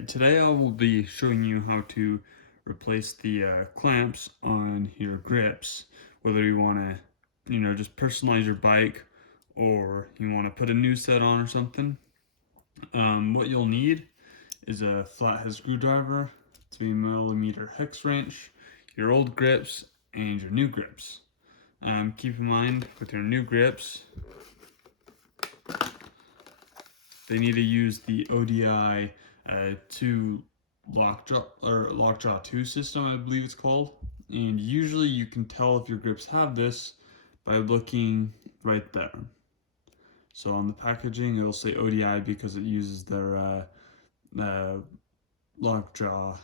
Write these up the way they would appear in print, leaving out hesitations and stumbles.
Alright, today I will be showing you how to replace the clamps on your grips, whether you want to, just personalize your bike or you want to put a new set on or something. What you'll need is a flathead screwdriver, 3mm hex wrench, your old grips, and your new grips. Keep in mind with your new grips, they need to use the ODI 2 Lockjaw 2 system, I believe it's called. And usually you can tell if your grips have this by looking right there. So on the packaging it'll say ODI because it uses their Lockjaw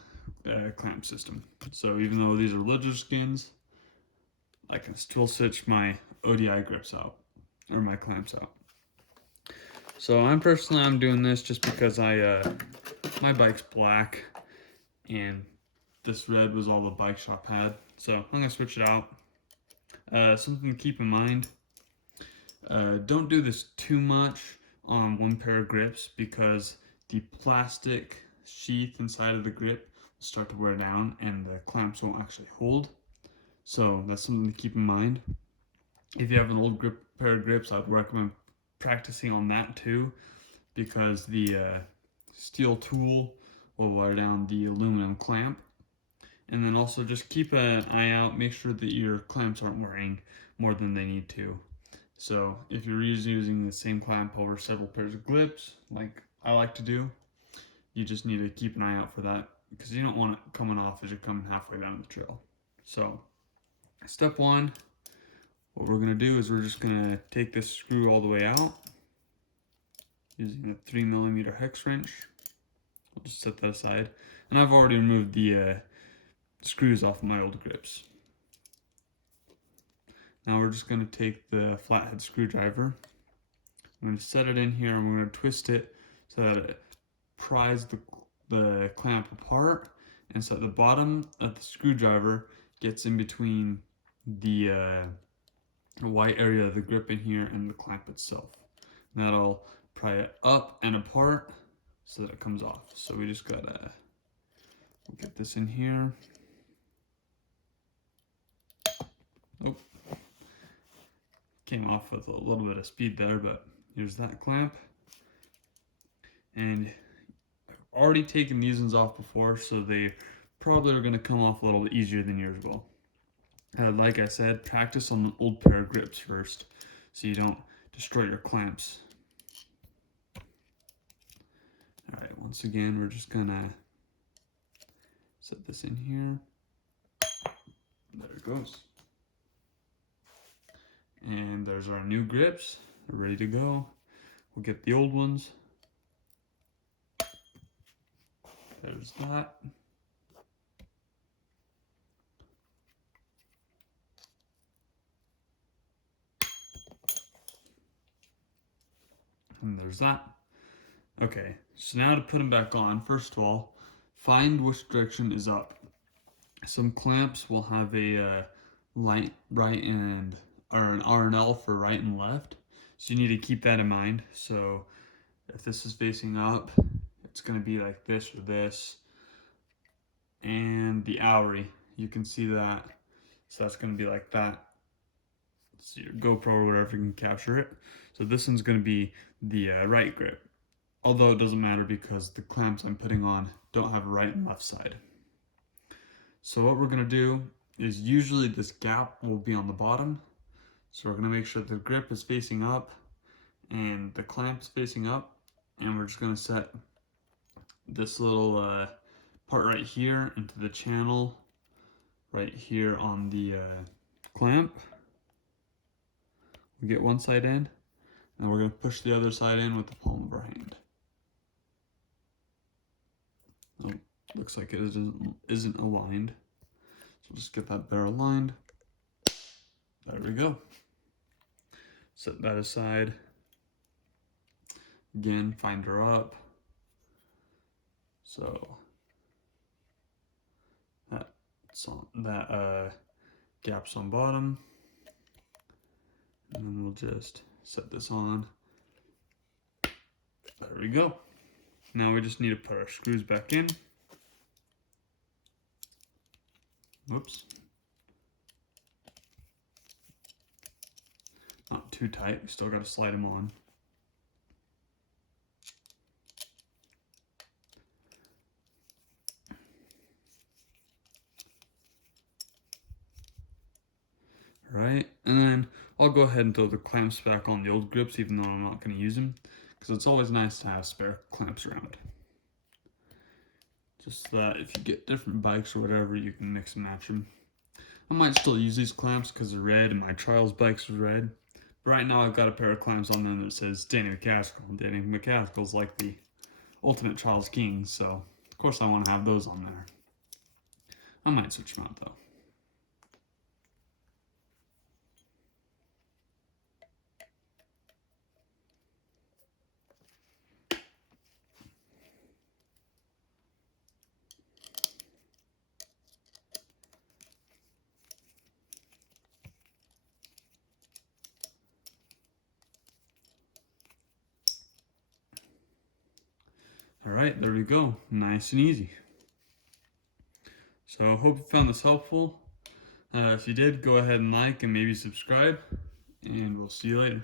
clamp system. So even though these are lizard skins, I can still switch my ODI grips out, or my clamps out. So I'm doing this just because my bike's black and this red was all the bike shop had. So I'm gonna switch it out. Something to keep in mind, don't do this too much on one pair of grips because the plastic sheath inside of the grip will start to wear down and the clamps won't actually hold. So that's something to keep in mind. If you have an old pair of grips, I'd recommend practicing on that too, because the steel tool will wear down the aluminum clamp. And then also just keep an eye out, make sure that your clamps aren't wearing more than they need to. So if you're using the same clamp over several pairs of grips, like I like to do, you just need to keep an eye out for that because you don't want it coming off as you're coming halfway down the trail. So step one, what we're gonna do is we're just gonna take this screw all the way out using a 3mm hex wrench. I'll just set that aside. And I've already removed the screws off my old grips. Now we're just going to take the flathead screwdriver. I'm going to set it in here and we're going to twist it so that it pries the clamp apart, and so that the bottom of the screwdriver gets in between the white area of the grip in here and the clamp itself. And that'll pry it up and apart so that it comes off. So we just gotta get this in here. Oh, came off with a little bit of speed there, but here's that clamp. And I've already taken these ones off before, so they probably are gonna come off a little bit easier than yours will. Like I said, practice on an old pair of grips first, so you don't destroy your clamps. Alright, once again, we're just gonna set this in here. There it goes. And there's our new grips. They're ready to go. We'll get the old ones. There's that. And there's that. Okay, so now to put them back on, first of all, find which direction is up. Some clamps will have a right and or an R&L for right and left, so you need to keep that in mind. So if this is facing up, it's going to be like this or this. And the Owry, you can see that, so that's going to be like that. So your GoPro or whatever can capture it. So this one's going to be the right grip, although it doesn't matter because the clamps I'm putting on don't have a right and left side. So what we're going to do is usually this gap will be on the bottom. So we're going to make sure the grip is facing up and the clamp is facing up, and we're just going to set this little part right here into the channel right here on the clamp. We get one side in, and we're going to push the other side in with the palm of our hand. Oh, looks like it isn't aligned. So just get that better aligned. There we go. Set that aside. Again, find her up. So that gap's on bottom. And then we'll just set this on. There we go. Now we just need to put our screws back in. Whoops. Not too tight, we still got to slide them on. Right, and then I'll go ahead and throw the clamps back on the old grips even though I'm not going to use them, because it's always nice to have spare clamps around. Just so that if you get different bikes or whatever, you can mix and match them. I might still use these clamps because they're red and my Trials bikes are red. But right now I've got a pair of clamps on them that says Danny McCaskill. Danny McCaskill's like the ultimate Trials king, so of course I want to have those on there. I might switch them out though. Alright, there we go. Nice and easy. So I hope you found this helpful. If you did, go ahead and like and maybe subscribe, and we'll see you later.